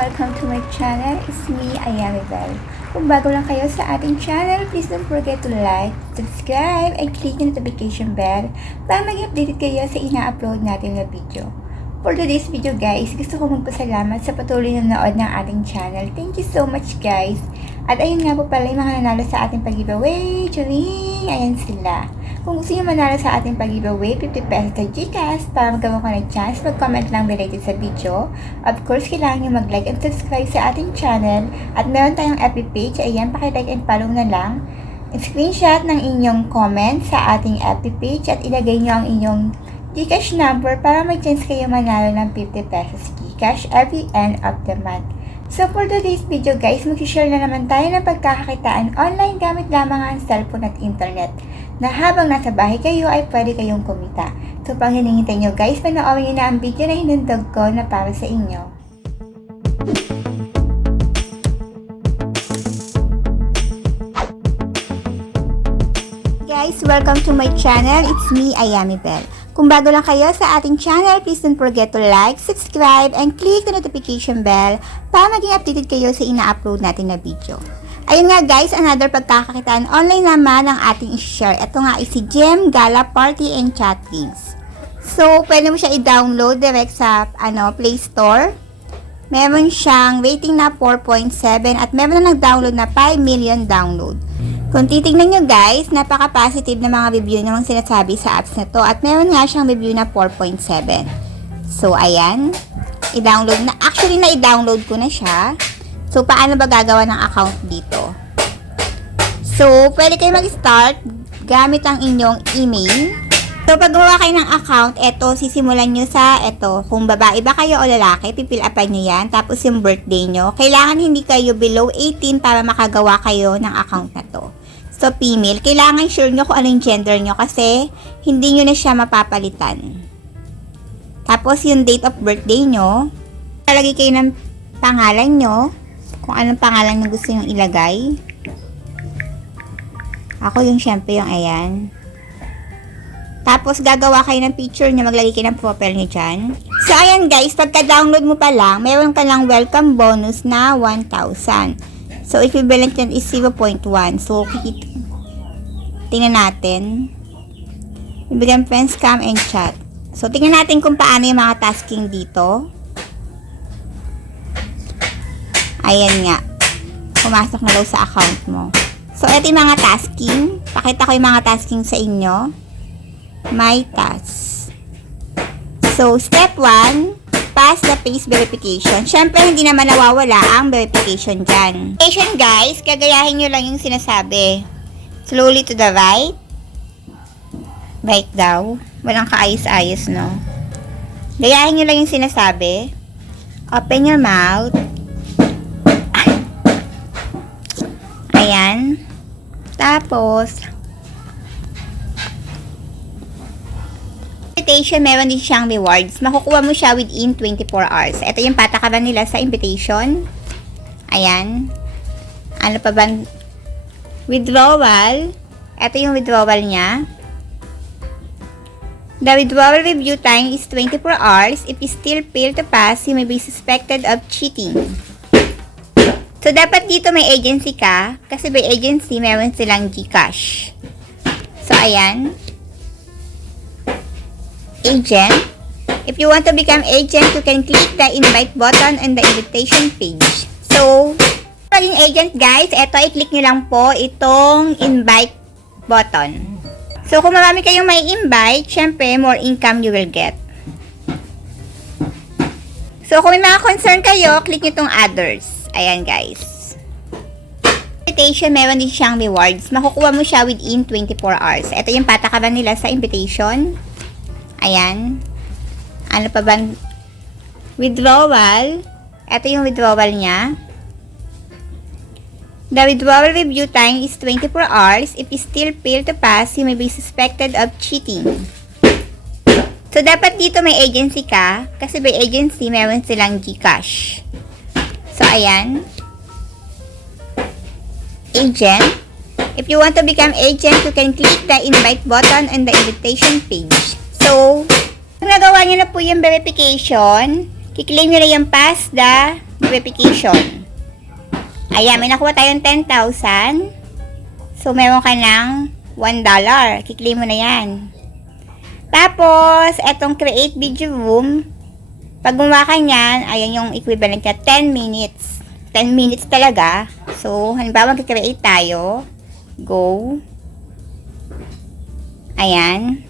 welcome to my channel. It's me, Ayami Bell. Kung bago lang kayo sa ating channel, please don't forget to like, subscribe, and click the notification bell para maging updated kayo sa ina-upload natin na video. For today's video guys, gusto ko magpasalamat sa patuloy na nanood ng ating channel. Thank you so much guys. At ayun nga po pala yung mga nanalo sa ating pag-giveaway. Churing! Ayan sila. Kung gusto nyo manalo sa ating pag-giveaway, 50 pesos sa Gcash para magawa ko ng chance, mag-comment lang related sa video. Of course, kailangan nyo mag-like and subscribe sa ating channel. At meron tayong FB page. Ayan, paki-like and follow na lang. Screenshot ng inyong comment sa ating FB page at ilagay nyo ang inyong Gcash number para may chance kayo manalo ng 50 pesos Gcash every end of the month. So for today's video guys, mag-share na naman tayo ng pagkakakitaan online gamit lamang ang cellphone at internet na habang nasa bahay kayo ay pwede kayong kumita. So pang hinihintay nyo guys, panoorin nyo na ang video na hinundog ko na para sa inyo. Guys, welcome to my channel. It's me, Ayami Bell. Kung bago lang kayo sa ating channel, please don't forget to like, subscribe, and click the notification bell para maging updated kayo sa ina-upload natin na video. Ayun nga guys, another pagkakakitaan online naman ang ating i-share. Ito nga si Gem Gala Party and Chat Games. So, pwede mo siya i-download direct sa Play Store. Meron siyang rating na 4.7 at meron na nag-download na 5 million download. Kung titignan nyo guys, napaka-positive na mga review namang sinasabi sa apps na to at meron nga siyang review na 4.7. So, ayan. I-download na. Actually, na-i-download ko na siya. So, paano ba gagawa ng account dito? So, pwede kayo mag-start gamit ang inyong email. So, pag gumawa kayo ng account, eto, sisimulan nyo sa eto. Kung babae ba kayo o lalaki, pipil-upan nyo yan. Tapos yung birthday nyo. Kailangan hindi kayo below 18 para makagawa kayo ng account na to. So, female, kailangan sure nyo kung anong gender nyo kasi hindi nyo na siya mapapalitan. Tapos, yung date of birthday nyo, talagay kayo ng pangalan nyo, kung anong pangalan na gusto nyo ilagay. Ako yung syempre yung ayan. Tapos, gagawa kayo ng picture nyo, maglagay kayo ng profile nyo dyan. So, ayan guys, pagka-download mo pa lang, meron ka lang welcome bonus na 1,000. So, equivalent yan is 0.1. So, tingnan natin. Ibigyan friends, cam, and chat. So, tingnan natin kung paano yung mga tasking dito. Ayan nga. Pumasok na daw sa account mo. So, ito yung mga tasking. Pakita ko yung mga tasking sa inyo. My tasks. So, step 1, pass the face verification. Siyempre, hindi naman nawawala ang verification dyan. Verification guys, gagayahin nyo lang yung sinasabi. Slowly to the right. Right daw. Walang kaayos-ayos, no? Gayahin nyo lang yung sinasabi. Open your mouth. Ayan. Tapos, invitation, meron din siyang rewards. Makukuha mo siya within 24 hours. Ito yung patakaran nila sa invitation. Ayan. Ano pa ba? Withdrawal. Ito yung withdrawal niya. The withdrawal review time is 24 hours. If you still fail to pass, you may be suspected of cheating. So, dapat dito may agency ka. Kasi by agency, meron silang Gcash. So, ayan. Agent. If you want to become agent, you can click the invite button on the invitation page. So, maging agent guys, eto i-click nyo lang po itong invite button. So, kung marami kayong may invite, syempre, more income you will get. So, kung may mga concern kayo, click nyo itong others. Ayan guys. Invitation, meron din siyang rewards. Makukuha mo siya within 24 hours. Ito yung patakaran nila sa invitation. Ayan. Ano pa ba? Withdrawal. Ito yung withdrawal niya. The withdrawal review time is 24 hours. If you still fail to pass, you may be suspected of cheating. So, dapat dito may agency ka. Kasi by agency, meron silang Gcash. So, ayan. Agent. If you want to become agent, you can click the invite button on the invitation page. So, kung nagawa nyo na po yung verification, kiklaim nyo na yung pass the verification. Ayan, may nakuha tayong 10,000. So, meron ka ng $1. Kiklik mo na yan. Tapos, etong create video room, pag gumawa ka niyan, ayan yung equivalent niya, 10 minutes. 10 minutes talaga. So, halimbawa, mag-create tayo. Go. Ayan.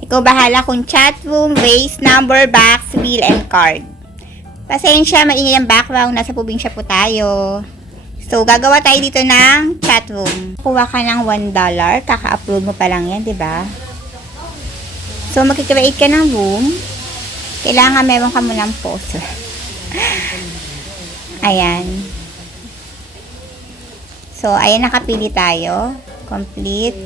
Ikaw bahala kung chat room, race, number, box, wheel, and card. Pasensya, maingay ang background. Nasa probinsya po tayo. So, gagawa tayo dito ng chat room. Kuha ka ng $1. Kaka-upload mo pa lang yan, diba? So, mag-create ka ng room. Kailangan meron ka mo ng poster. Ayan. So, ayan, nakapili tayo. Complete.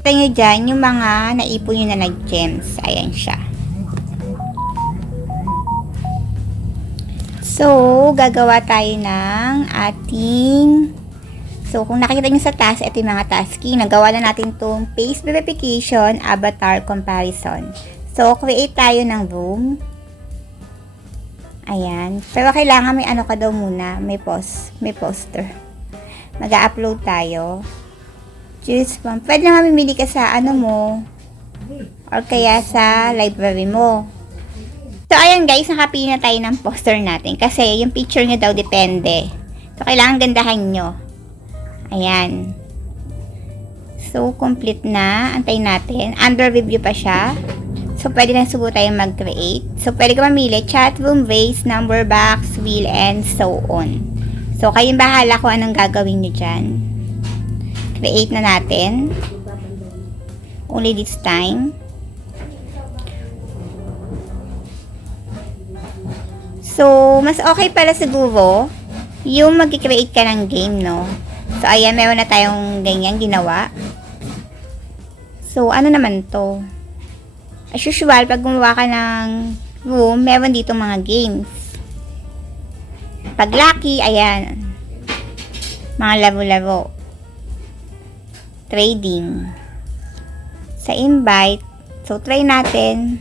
Ito nyo dyan, yung mga naipon nyo na nag-gems. Ayan siya. So, gagawa tayo ng ating... So, kung nakikita nyo sa task, ito yung mga tasking. Nagawa na natin itong face verification, avatar comparison. So, create tayo ng room. Ayan. Pero kailangan may ano ka daw muna. May poster. Mag-upload tayo. Choose from. Pwede na mamimili ka sa ano mo. Or kaya sa library mo. So, ayan guys. Nakapili na tayo ng poster natin. Kasi yung picture nyo daw depende. So, kailangan gandahan nyo. Ayan. So, complete na. Antayin natin. Under review pa siya. So, pwede na subo tayong mag-create. So, pwede ka mamili. Chat room, race, number, box, wheel, and so on. So, kayong bahala kung anong gagawin nyo dyan. Create na natin. Only this time. So, mas okay pala siguro yung mag-create ka ng game, no? So, ayan, meron na tayong ganyan ginawa. So, ano naman to? As usual, pag gumawa ka ng room, meron dito mga games. Pag lucky, ayan. Mga laro-laro. Trading. Sa invite, so, try natin.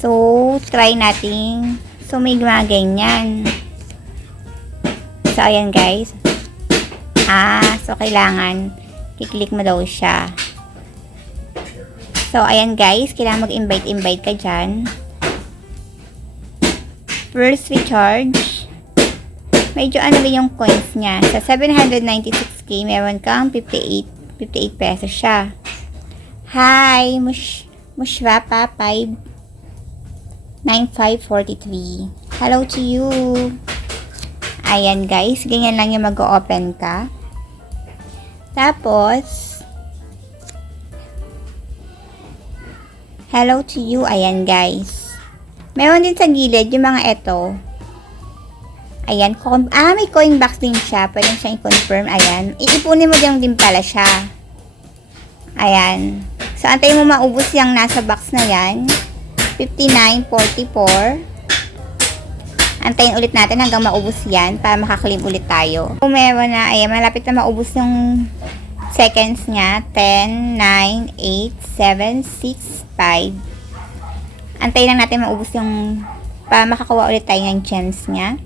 So, may mga ganyan. So, ayan guys. So, kailangan kiklik mo daw siya. So, ayan guys. Kailangan mag-invite ka dyan. First recharge. Medyo ano ba yung coins niya? Sa 796k, meron kang 58 pesos siya. Hi! Mushrapa 9543. Hello to you! Ayan guys, ganyan lang yung mag-open ka. Tapos, hello to you, ayan guys. Meron din sa gilid yung mga eto. Ayan, may coin box din siya. Pwede siyang i-confirm, ayan. Iipunin mo din pala siya. Ayan. So, antayin mo maubos yung nasa box na yan. 59.44. Antayin ulit natin hanggang maubos yan para makaklaim ulit tayo. Kung meron na, ayan, malapit na maubos yung seconds niya. 10, 9, 8, 7, 6, 5. Antayin lang natin maubos yung para makakuha ulit tayo ng gems niya.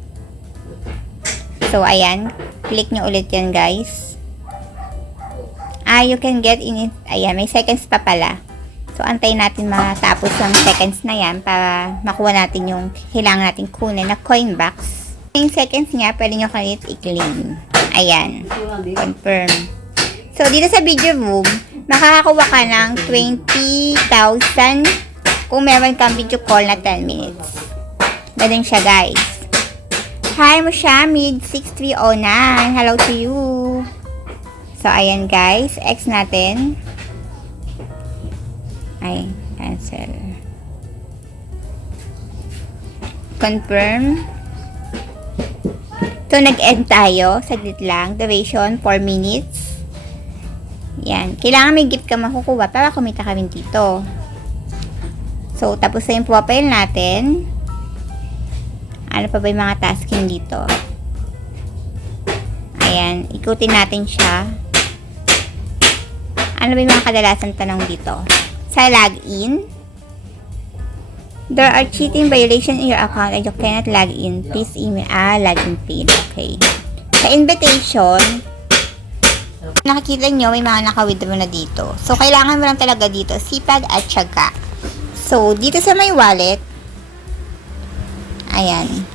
So, ayan. Click nyo ulit yan, guys. You can get in it. Ayan, may seconds pa pala. So, antayin natin matapos yung seconds na yan para makuha natin yung kailangan natin kunin na coin box. Yung seconds niya, pwede nyo kalit i-claim. Ayan. Confirm. So, dito sa video room, makakakuha ka ng 20,000 kung meron kang video call na 10 minutes. Ganun siya, guys. Hi, Mushamid 6309. Hello to you. So, ayan guys. X natin. Ay, cancel. Confirm. So, nag-end tayo. Saglit lang. Duration, 4 minutes. Yan. Kailangan may gift ka makukuha para kumita ka rin dito. So, tapos na yung profile natin. Ano pa ba yung mga tasking dito? Ayan. Ikutin natin siya. Ano ba yung mga kadalasan tanong dito? Sa login. There are cheating violation in your account and you cannot log in. Please email login pin. Okay. Sa invitation, nakikita nyo may mga naka-withdraw na dito. So, kailangan mo lang talaga dito sipag at tiyaga. So, dito sa my wallet, ayan.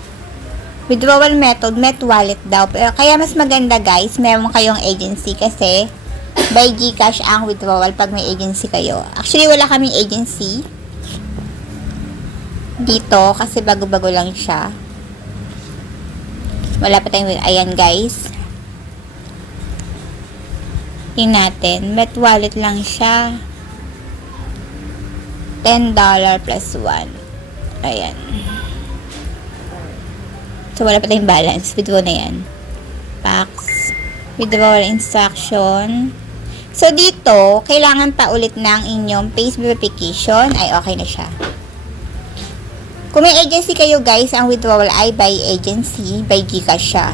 Withdrawal method, Met Wallet daw. Pero kaya mas maganda guys, meron kayong agency kasi by GCash ang withdrawal pag may agency kayo. Actually, wala kaming agency dito kasi bago-bago lang siya. Wala pa tayong, ayan guys. Tingnan natin, Met Wallet lang siya. $10 plus 1. Ayan. So, wala pa tayong balance. Withdraw na yan. Packs. Withdrawal instruction. So, dito, kailangan pa ulit ng inyong face verification. Ay, okay na siya. Kung may agency kayo, guys, ang withdrawal ay by agency, by GCash siya.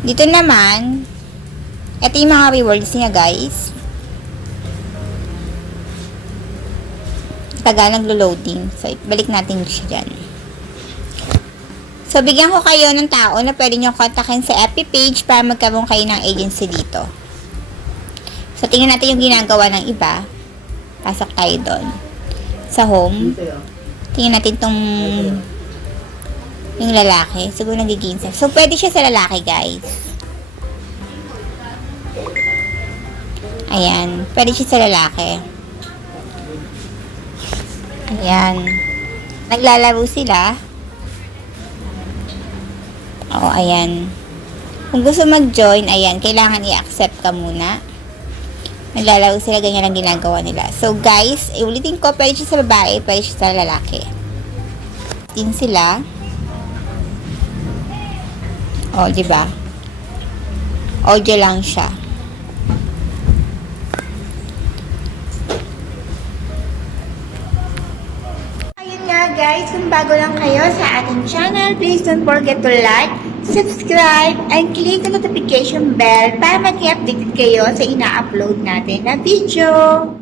Dito naman, ito yung mga rewards niya, guys. Tagal naglo-loading. So, balik natin siya dyan. So, bigyan ko kayo ng tao na pwede nyo kontakin sa FB page para magkaroon kayo ng agency dito. So, tingnan natin yung ginagawa ng iba. Pasok tayo doon. Sa home. Tingnan natin tong yung lalaki. Siguro nagiging sa. So, pwede siya sa lalaki, guys. Ayan. Pwede siya sa lalaki. Ayan. Naglalaro sila. Oo, ayan. Kung gusto mag-join, ayan, kailangan i-accept ka muna. Naglalaro sila, ganyan ang ginagawa nila. So, guys, ulitin ko, pwede siya sa babae, pwede siya sa lalaki. Din sila. O, diba? Audio lang siya. Guys, kung bago lang kayo sa ating channel, please don't forget to like, subscribe, and click the notification bell para mag-update kayo sa ina-upload natin na video.